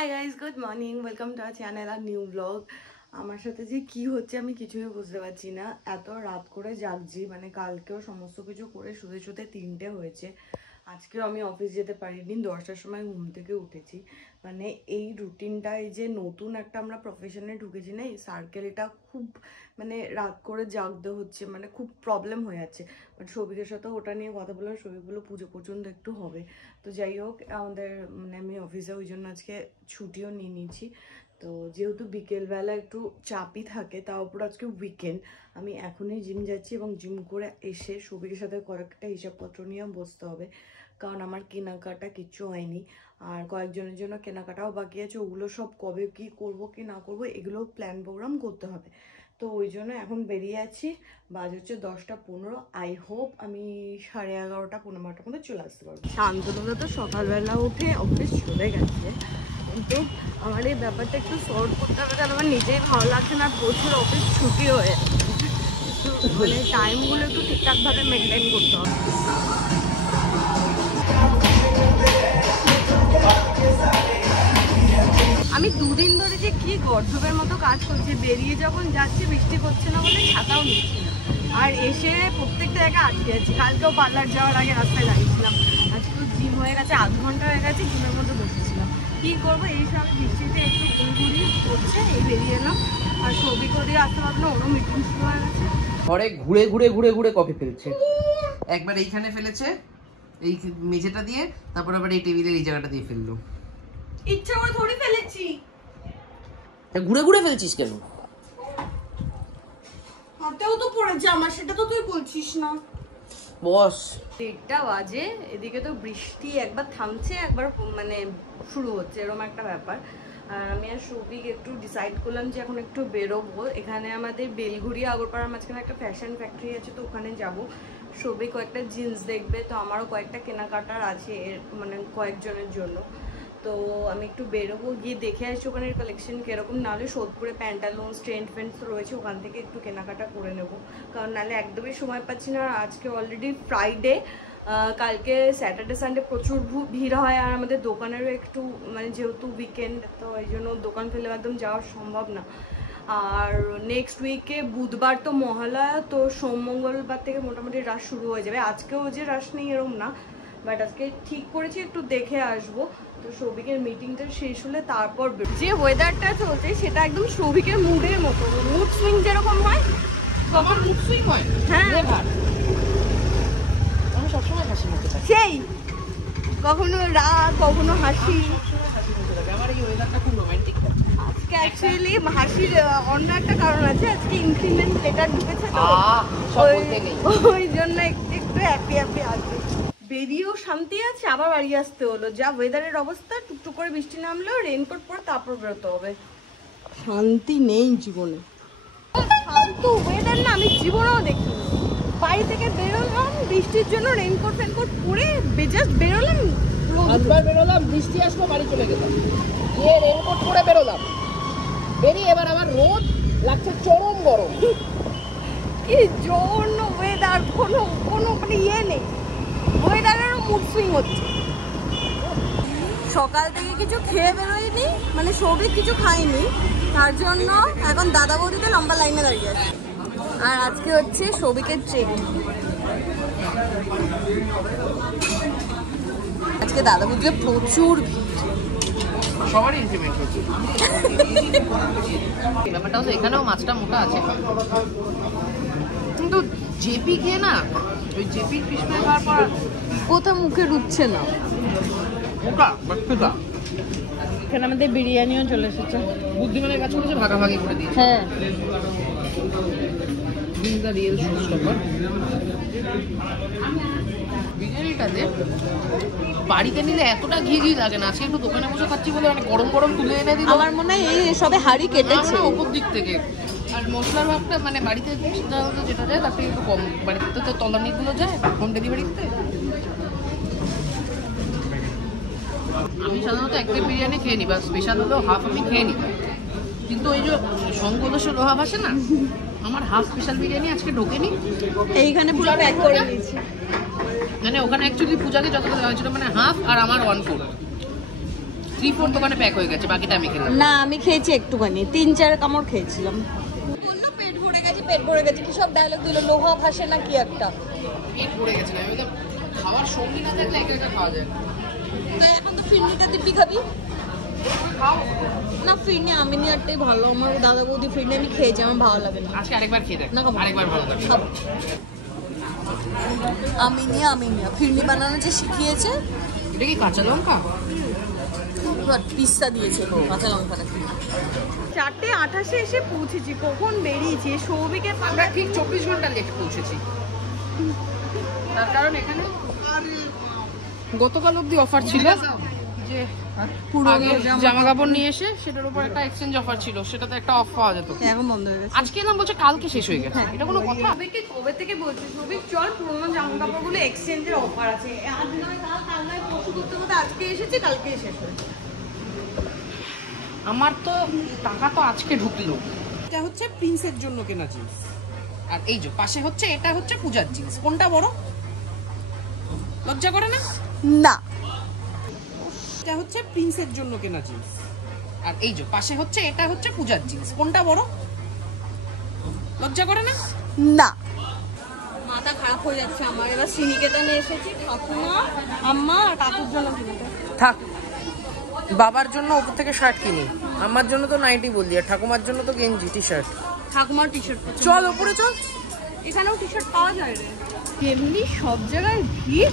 High guys, good morning, welcome to our channel আর new vlog. আমার সাথে যে কি হচ্ছে আমি কিছুই বুঝতে পারছি না। এত রাত করে জাগছি, মানে কালকেও সমস্ত কিছু করে শুতে শুতে 3টে হয়েছে। আজকেও আমি অফিস যেতে পারিনি, 10টার সময় ঘুম থেকে উঠেছি। মানে এই রুটিনটা, এই যে নতুন একটা আমরা প্রফেশনে ঢুকেছি না, এই সার্কেলটা খুব মানে রাত করে জাগতে হচ্ছে, মানে খুব প্রবলেম হয়ে যাচ্ছে। বাট সবিকের সাথে ওটা নিয়ে কথা বলার, সবিকগুলো পুজো পর্যন্ত একটু হবে। তো যাই হোক, আমাদের মানে আমি অফিসে ওই জন্য আজকে ছুটিও নিয়ে নিয়েছি। তো যেহেতু বিকেলবেলা একটু চাপই থাকে, তার উপর আজকে উইকেন্ড, আমি এখনই জিম যাচ্ছি এবং জিম করে এসে সবিকের সাথে কয়েকটা হিসাবপত্র নিয়ে বসতে হবে, কারণ আমার কেনাকাটা কিচ্ছু হয়নি। আর কয়েকজনের জন্য কেনাকাটাও বাকি আছে, ওগুলো সব কবে কি করব কি না করব এগুলো প্ল্যান প্রোগ্রাম করতে হবে। তো ওই জন্য এখন বেরিয়ে আছি। বাজ হচ্ছে 10টা 15। আই হোপ আমি 11:30 15 মধ্যে চলে আসতে পারবো। শান্তনুদা তো সকালবেলা উঠে অফিস চলে গেছে, কিন্তু আমার এই ব্যাপারটা একটু সলভ করতে হবে, কারণ আমার নিজেই ভালো লাগছে না। প্রচুর অফিস ছুটি হয়ে একটু মানে টাইমগুলো একটু ঠিকঠাকভাবে মেনটেন করতে হবে। আমি দুদিন ধরে যে কি গর্ধবের মতো কাজ করছি, বেরিয়ে যখন যাচ্ছি বৃষ্টি পড়ছে না বলে ছাতাও নিচ্ছি না, আর এসে প্রত্যেকটা জায়গায় আটকে যাচ্ছি। কালকেও পার্লার যাওয়ার আগে রাস্তায় দাঁড়িয়েছিলাম, আজকেও জিম হয়ে গেছে, আধ ঘন্টা হয়ে গেছে জিমের মধ্যে বসেছিলাম। কী করবো, এই সব বৃষ্টিতে একটু ঘুরঘুরি করছে, এই বেরিয়ে এলাম। আর ছবি করে আসতে পারবো না, ওরও মিটিং শুরু হয়ে গেছে। ঘরে ঘুরে ঘুরে ঘুরে ঘুরে কফি ফেলছে। একবার এইখানে ফেলেছে এই মেঝেটা দিয়ে, তারপর আবার এই টেবিলের এই জায়গাটা দিয়ে ফেললো। ইচ্ছা করে থোড়ি ফেলেছি। ঘুরে ঘুরে ফেলছিস কেন? হাতেও তো পড়েছে আমার, সেটা তো তুই বলছিস না। বস 1টা বাজে, এদিকে তো বৃষ্টি একবার থামছে একবার মানে শুরু হচ্ছে, এরকম একটা ব্যাপার। আর আমি আর সৌভিক একটু ডিসাইড করলাম যে এখন একটু বেরোবো। এখানে আমাদের বেলঘুরিয়া আগরপাড়ার মাঝখানে একটা ফ্যাশন ফ্যাক্টরি আছে, তো ওখানে যাব। সৌভিক কয়েকটা জিন্স দেখবে, তো আমারও কয়েকটা কেনাকাটার আছে মানে কয়েকজনের জন্য। তো আমি একটু বেরোবো, গিয়ে দেখে আসছি ওখানের কালেকশন কীরকম। নাহলে সোদপুরে প্যান্টালুন স্ট্রেন্ট ফ্রেন্ডস রয়েছে, ওখান থেকে একটু কেনাকাটা করে নেবো, কারণ নাহলে একদমই সময় পাচ্ছি না। আর আজকে অলরেডি ফ্রাইডে, কালকে স্যাটারডে সানডে প্রচুর ভিড় হয়, আর আমাদের দোকানেরও একটু মানে যেহেতু উইকেন্ড, তো এই জন্য দোকান ফেলে একদম যাওয়া সম্ভব না। আর নেক্সট উইকে বুধবার তো মহালয়া, তো সোম মঙ্গলবার থেকে মোটামুটি রাশ শুরু হয়ে যাবে। আজকেও যে রাশ নেই এরকম না, বাট আজকে ঠিক করেছি একটু দেখে আসবো। তো সৌভিকের মিটিংটা শেষ হলে তারপর যে ওয়েদারটা চলছে সেটা একদম সৌভিকের মুডের মতো, মুড সুইং যেরকম হয় তখন মুড সুইং হয়। হ্যাঁ, আমি সবসময় হাসি মুখে থাকি, সেই কখনো রাগ কখনো হাসি। আমার এই ওয়েদারটা খুব রোমান্টিক। আজকে অ্যাকচুয়ালি হাসির অন্য একটা কারণ আছে, আজকে ইনক্রিমেন্ট লেটার ঢুকেছে, তো ওই জন্য একটু হ্যাপি হ্যাপি আছে। বেরিয়েও শান্তি আছে, আবার বাড়ি আসতে হলো। যা ওয়েদারের অবস্থা, টুকটুক করে বৃষ্টি নামলেও রেইনকোট পরে তারপর বেরোতে হবে। শান্তি নেই জীবনে, ফালতু ওয়েদার না আমি জীবনেও দেখিনি। বাড়ি থেকে বেরোলাম বৃষ্টির জন্য, রেইনকোট ফেনকোট পরে জাস্ট বেরোলাম, একবার বেরোলাম বৃষ্টি আসলো, বাড়ি চলে গেলাম, গিয়ে রেনকোট পরে বেরোলাম, বেরিয়ে এবার আবার রোদ লাগছে, চরম গরম। কি জন্য ওয়েদার, কোনো মানে ইয়ে নেই, ওয়েদারেরও মুড সুইং হচ্ছে। সকাল থেকে কিছু খেয়ে বেরোয়নি, মানে সৌভিক কিছু খাইনি, তার জন্য এখন দাদা বৌদিতে লম্বা লাইনে দাঁড়িয়ে আছে। আর আজকে হচ্ছে সৌভিকের ট্রেন। আজকে দাদা বৌদিতে প্রচুর ভিড়, সবারই ইনক্রিমেন্ট হচ্ছে। ব্যাপারটা হচ্ছে এখানেও মাছটা মোটা আছে, কিন্তু জেপি গিয়ে না ওই জেপির ফিশ ফ্রাই খাওয়ার পর কোথাও মুখে ঢুকছে না। এখানে আমাদের বিরিয়ানিও চলে এসেছে, বুদ্ধিমানের কাজ করেছে, ভাগাভাগি করে দিয়েছে। হ্যাঁ, বিরিয়ানিটাতে বাড়িতে নিলে এতটা ঘি ঘি লাগে না, আজকে একটু দোকানে বসে খাচ্ছি বলে মানে গরম গরম তুলে এনে দিল। আমার মনে হয় এই সবে হাড়ি কেটেছে উপর দিক থেকে। আর মশলার ভাগটা মানে বাড়িতে যেটা যায় তার থেকে একটু কম, বাড়িতে তো তলানিগুলো যায় হোম ডেলিভারিতে। আমি সাধারণত এক প্লেট বিরিয়ানি খেয়ে নিই, বা স্পেশাল হলেও হাফ আমি খেয়ে নিই, কিন্তু ওই যে সংঘদোষ লোহা ভাসে না, আমার হাফ স্পেশাল বিরিয়ানি আজকে ঢোকেনি, এইখানে পুরো প্যাক করে দিয়েছি। মানে ওখানে অ্যাকচুয়ালি পূজাকে যতটা দেওয়া হয়েছিল মানে হাফ, আর আমার 1/4। 3/4 দোকানে প্যাক হয়ে গেছে, বাকিটা আমি খেলাম। না আমি খেয়েছি একটুখানি, 3-4 কামড় খেয়েছিলাম। বললো পেট ভরে গেছে, পেট ভরে গেছে, কি সব ডায়লগ দিল, লোহা ভাসে না কি একটা। পেট ভরে গেছে না, আমি তো খাওয়ার সঙ্গী না থাকলে একা একা খাওয়া যায় না। তো এখন তো ফিরনিটা দিব্যি খাবি খাও না? ফিরনি আমি নিয়ারটাই ভালো, আমার দাদা বৌদি ফিরনি আমি খেয়েছি, আমার ভালো লাগে না। আজকে আরেকবার খেয়ে দেখ, না খাবো। আরেকবার ভালো লাগবে। খাবো। আমি নিয়া ফিরনি বানানো যে শিখিয়েছে, এটা কি কাঁচা লঙ্কা? পিস্তা দিয়েছে কাঁচা লঙ্কাটা। 4:28 এসে পৌঁছেছি, কখন বেরিয়েছি। সৌভিকে আমরা ঠিক 24 ঘন্টা লেট পৌঁছেছি, তার কারণ এখানে গতকাল অবধি অফার ছিল যে জামা কাপড় নিয়ে এসে সেটার উপর একটা এক্সচেঞ্জ অফার ছিল, সেটাতে একটা অফ পাওয়া যেত। এখন বন্ধ হয়ে গেছে। আজকে এলাম বলছে কালকে শেষ হয়ে গেছে, এটা কোনো কথা? সৌভিককে কবে থেকে বলছি, সৌভিক চল পুরোনো জামা কাপড়গুলো এক্সচেঞ্জের অফার আছে, আজ নয় কাল, কাল নয় পরশু করতে করতে আজকে এসেছি, কালকে শেষ হয়েছে। আমার তো টাকা তো আজকে ঢুকলো। এটা হচ্ছে প্রিন্সের জন্য কেনা জিন্স, আর এই যে পাশে হচ্ছে এটা হচ্ছে পূজার জিন্স। কোনটা বড়? লজ্জা করে না? না, এটা হচ্ছে প্রিন্সের জন্য কেনা জিন্স, আর এই যে পাশে হচ্ছে এটা হচ্ছে পূজার জিন্স। কোনটা বড়? লজ্জা করে না? না, মাথা খারাপ হয়ে যাচ্ছে আমার। এবার শ্রীনিকেতনে এসেছি, ঠাকুমা আম্মা আর কাকুর জন্য কিনতে। থাক, বাবার জন্য ওপর থেকে শার্ট কিনি, আমার জন্য তো নাইটি বললি, আর ঠাকুমার জন্য তো গেঞ্জি টি শার্ট। ঠাকুমার টি শার্ট চল ওপরে চল, এখানেও টি শার্ট পাওয়া যায় রে। যেমনি সব জায়গায় ভিড়,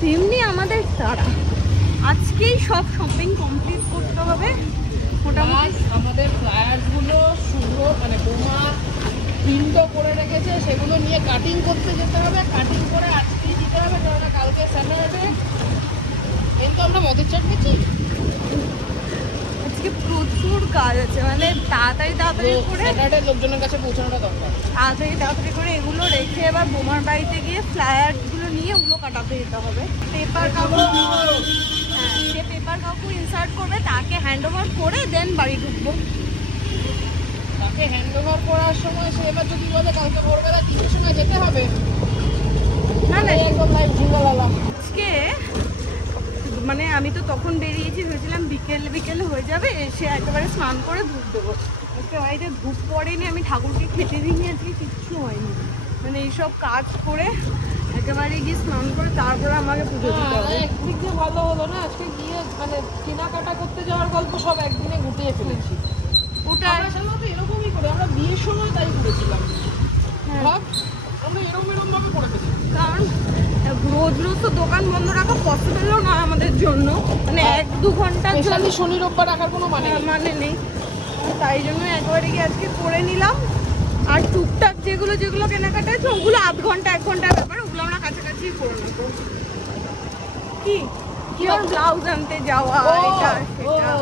তেমনি আমাদের তারা। আজকেই সব শপিং কমপ্লিট করতে হবে মোটামুটি। আমাদের ফ্লায়ার্স গুলো শুভ মানে বোমা প্রিন্ট করে রেখেছে, সেগুলো নিয়ে কাটিং করতে যেতে হবে, কাটিং করে আজকেই দিতে হবে, কারণ কালকে স্যাটারডে। কিন্তু আমরা মদের চাট খেয়েছি, আজকে প্রচুর কাজ আছে, মানে তাড়াতাড়ি করে স্যাটারডে লোকজনের কাছে পৌঁছানোটা দরকার। তাড়াতাড়ি করে এগুলো রেখে এবার বোমার বাড়িতে গিয়ে ফ্লায়ার গুলো নিয়ে ওগুলো কাটাতে যেতে হবে। পেপার কাপড়, হ্যাঁ, যে পেপার কাপড় ইনসার্ট করবে তাকে হ্যান্ড ওভার করে দেন বাড়ি ঢুকবো। তাকে হ্যান্ড ওভার করার সময় সে এবার যদি বলে কালকে ভোরবেলা 3টার সময় যেতে হবে, না না, একদম লাইভ ঝিঙ্গালালা। আজকে মানে আমি তো তখন বেরিয়েছি, ভেবেছিলাম বিকেল হয়ে যাবে, এসে একেবারে স্নান করে ধূপ দেবো। আজকে বাড়িতে ধূপ পড়েনি, আমি ঠাকুরকে খেতে দিইনি, আজকে কিচ্ছু হয়নি। মানে এইসব কাজ করে একেবারে গিয়ে স্নান করে তারপরে আমাকে পুজো দিতে হবে। একদিক দিয়ে ভালো হলো না, আজকে গিয়ে মানে কেনাকাটা করতে যাওয়ার গল্প সব একদিনে গুটিয়ে ফেলেছি। ওটা আমরা সাধারণত এরকমই করি, আমরা বিয়ের সময় তাই করেছিলাম। ভাব, আমরা এরকম ভাবে করে ফেলি, কারণ রোজ রোজ তো দোকান বন্ধ রাখা পসিবলও নয় আমাদের জন্য, মানে 1-2 ঘন্টার জন্য শনি রোববার রাখার কোনো মানে নেই। তাই জন্য একবারে গিয়ে আজকে করে নিলাম। আর টুকটাক যেগুলো কেনাকাটা আছে ওগুলো 1 ঘন্টা 1 ঘন্টার ব্যাপার, ওগুলো আমরা কাছাকাছি করে নেবো। কি ব্লাউজ আনতে যাওয়া, এটা সেটা।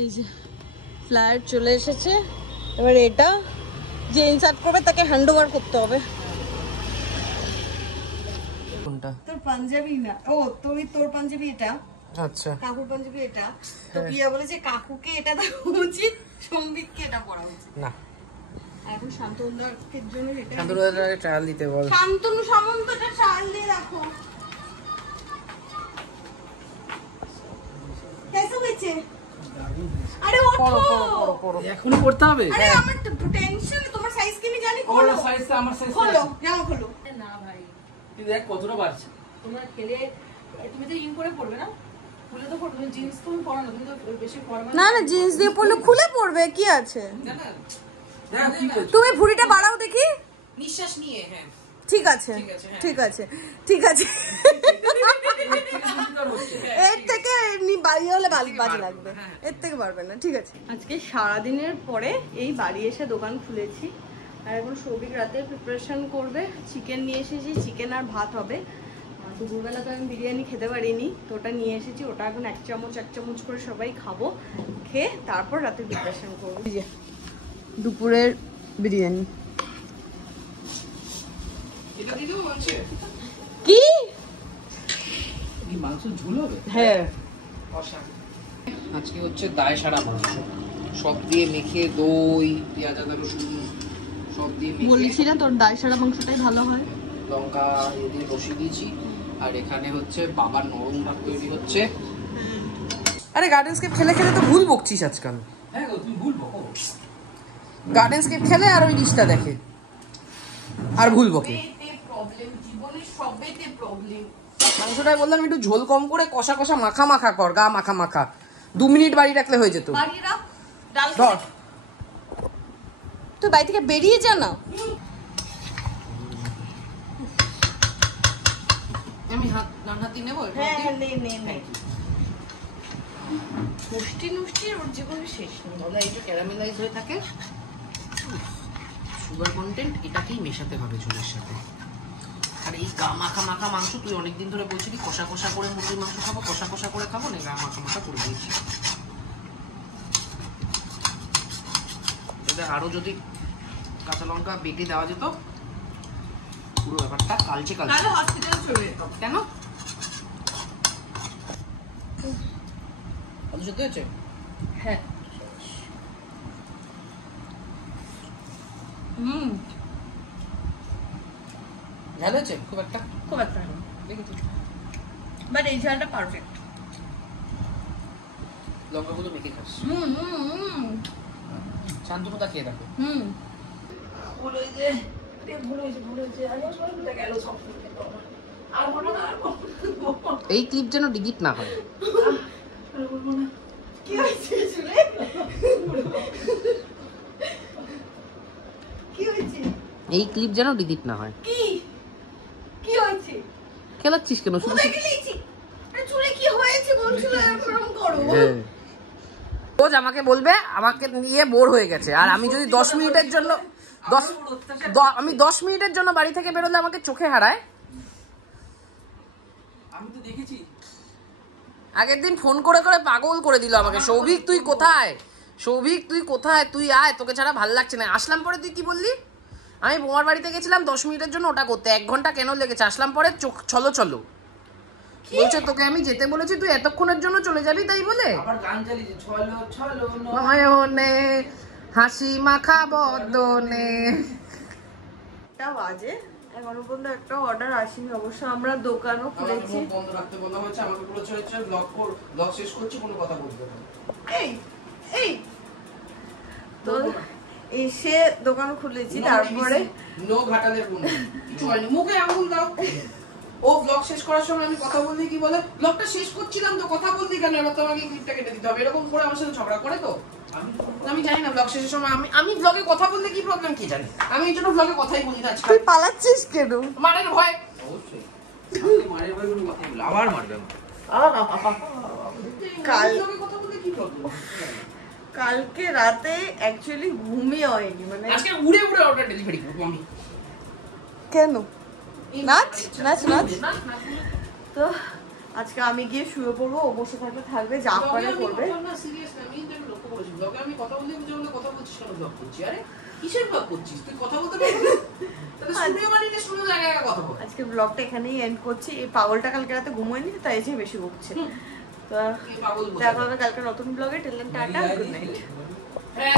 এই যে ফ্লায়ার চলে এসেছে, এবার এটা যে ইনসার্ট করবে তাকে হ্যান্ড ওভার করতে হবে। কোনটা? তোর পাঞ্জাবি না, ও তোর পাঞ্জাবি এটা, আচ্ছা কাকুর পাঞ্জাবি এটা। তো প্রিয়া বলেছে কাকুকে এটা দেওয়া উচিত, সম্বিতকে এটা পরা উচিত। না, এখন শান্তনুদার জন্য এটা, শান্তনুদাকে ট্রায়াল দিতে বল। শান্তনু সামন্তটা ট্রায়াল দিয়ে রাখো। কেসে হয়েছে? আরে ওঠো, পড়ো এখনই পড়তে হবে। আরে আমার টেনশন, তোমার সাইজ কি আমি জানি। খোলো সাইজটা আমার সাইজ, খোলো জামা খোলো। না ভাই, তুই দেখ কতটা বাড়ছে। তোমরা খেলে তুমি তো ইন করে পড়বে না, খুলে তো পড়বে। জিন্স তুমি পরো না, তুমি তো বেশি ফর্মাল। না না, জিন্স দিয়ে পরলে খুলে পড়বে, কি আছে? না কি করছিস? তুমি ভুঁড়িটা বাড়াও দেখি। নিঃশ্বাস নিয়ে, হ্যাঁ ঠিক আছে ঠিক আছে ঠিক আছে। এর থেকে বাড়ি হলে বাজে লাগবে, এর থেকে পারবে না। ঠিক আছে, আজকে সারাদিনের পরে এই বাড়ি এসে দোকান খুলেছি। আর এখন সৌভিক রাতে প্রিপারেশন করবে। চিকেন নিয়ে এসেছি, চিকেন আর ভাত হবে। দুপুরবেলা তো আমি বিরিয়ানি খেতে পারিনি, তো ওটা নিয়ে এসেছি। ওটা এখন 1 চামচ করে সবাই খাবো, খেয়ে তারপর রাতে প্রিপারেশন করবো। দুপুরের বিরিয়ানি কি মাংস ঝুল হবে? হ্যাঁ, আজকে হচ্ছে দায় সারা মাংস, সব দিয়ে মেখে দই পেঁয়াজ আদা রসুন সব দিয়ে বলেছি না তোর দায় সারা মাংসটাই ভালো হয়। লঙ্কা দিয়ে বসিয়ে দিয়েছি। আর এখানে হচ্ছে বাবার নরম ভাত তৈরি হচ্ছে, আরে গার্ডেনস্কেপ খেলে খেলে তো ভুল বকছিস আজকাল। হ্যাঁ গো তুমি ভুল বকো। গার্ডেনস্কেপ খেলে আর ওই ডিশটা দেখে আর ভুল বকে। প্রবলেম জীবনে সবেতে প্রবলেম। মাংসটাই বললাম একটু ঝোল কম করে কষা কষা মাখা মাখা কর, গা মাখা মাখা। 2 মিনিট বাড়ি রাখলে হয়ে যেত। বাড়ি রাখ ডাল ধর তুই বাড়ি থেকে বেরিয়ে যা না। আমি হাতি নেবো। হ্যাঁ নে নে নে। মুষ্টি মুষ্টি ওর জীবনে শেষ নেই। তাহলে এটা ক্যারামেলাইজ হয়ে থাকে, সুগার কন্টেন্ট এটাকেই মেশাতে হবে ঝোলের সাথে। আর এই গা মাখা মাখা মাংস তুই অনেকদিন ধরে বলছিলি কষা কষা করে মুরগির মাংস খাবো, কষা কষা করে খাবো না, গা মাখা মাখা করে দিয়েছি। এটা আরো যদি কাঁচা লঙ্কা বেটে দেওয়া যেত, পুরো ব্যাপারটা কালচে কালচে। তাহলে হসপিটালে চলে যেতাম। কেন আলু সেদ্ধ হয়েছে? হ্যাঁ ঝাল হয়েছে খুব একটা? খুব একটা না, দেখেছি বাট এই ঝালটা পারফেক্ট। লঙ্কাগুলো মেখে খাস। শান্তনু তা খেয়ে দেখো। ভুল হয়েছে ভুল হয়েছে ভুল হয়েছে। গেল সব আর বলবো না আর বলবো না। এই ক্লিপ যেন ডিলিট না হয়। আর বলবো না। কি হয়েছে চুলে? কি হয়েছে? এই ক্লিপ যেন ডিলিট না হয়। কি কি হয়েছে? খেলাচ্ছিস কেন শুধু? কোথায় গেলিছি? আরে চুলে কি হয়েছে বলছিল এরকম করো। রোজ আমাকে বলবে আমাকে নিয়ে বোর হয়ে গেছে, আর আমি যদি 10 মিনিটের জন্য আমি 10 মিনিটের জন্য বাড়ি থেকে বেরোলে আমাকে চোখে হারায়। আমি তো দেখেছি। আগের দিন ফোন করে করে পাগল করে দিল আমাকে, সৌভিক তুই কোথায়, সৌভিক তুই কোথায়, তুই আয়, তোকে ছাড়া ভাল লাগছে না। আসলাম পরে তুই কি বললি? আমি বোমার বাড়িতে গেছিলাম 10 মিনিটের জন্য, ওটা করতে 1 ঘন্টা কেন লেগেছে? আসলাম পরে চোখ চলো চলো বলছে, তোকে আমি যেতে বলেছি তুই এতক্ষণের জন্য চলে যাবি তাই বলে। আবার গান চালিয়েছে ছলো ছলো নয়নে হাসি মাখা বদনে। একটা বাজে এখনো পর্যন্ত একটা অর্ডার আসেনি। অবশ্য আমরা দোকানও খুলেছি। বন্ধ রাখতে বলা হয়েছে, আমাকে বলেছে হচ্ছে ব্লগ শেষ করছি, কোনো কথা বলতে হবে না। এই এই তো এসে দোকান খুলেছি, তারপরে নো ঘাটালের কোনো কিছু হয়নি। মুখে আঙুল দাও। ও ব্লগ শেষ করার সময় আমি কথা বললি কি বলে, ব্লগটা শেষ করছিলাম তো কথা বললি কেন, এবার তো আমাকে ক্লিপটা কেটে দিতে হবে, এরকম করে আমার সাথে ঝগড়া করে। তো আমি জানি না ব্লগ শেষের সময় আমি ব্লগে কথা বললে কি প্রবলেম কি জানি, আমি এই জন্য ব্লগে কথাই বলি না। তুই পালাচ্ছিস কেন? মারের ভয়। অবশ্যই মারের ভয় কোনো কথাই বলি, আবার মারবে। কালকে রাতে অ্যাকচুয়ালি ঘুমই হয়নি, মানে আজকে উড়ে উড়ে অর্ডার ডেলিভারি করবো আমি। কেন নাচ নাচ নাচ। তো আজকে আমি গিয়ে শুয়ে পড়বো, ও বসে থাকলে থাকবে, যা পারে করবে। আমি কথা বলতে কথা বলছিস কেন? ব্লগ করছি। আরে কিসের ব্লগ করছিস তুই? কথা বলতে পারবি না? তাহলে স্টুডিও বানিয়ে স্টুডিও জায়গায় কথা বল। আজকে ব্লগটা এখানেই এন্ড করছি। এই পাগলটা কালকে রাতে ঘুমোয়নি, তাই এসে বেশি বকছে। তো দেখা হবে কালকে নতুন ব্লগে। টেল টাটা, গুড নাইট। হ্যাঁ।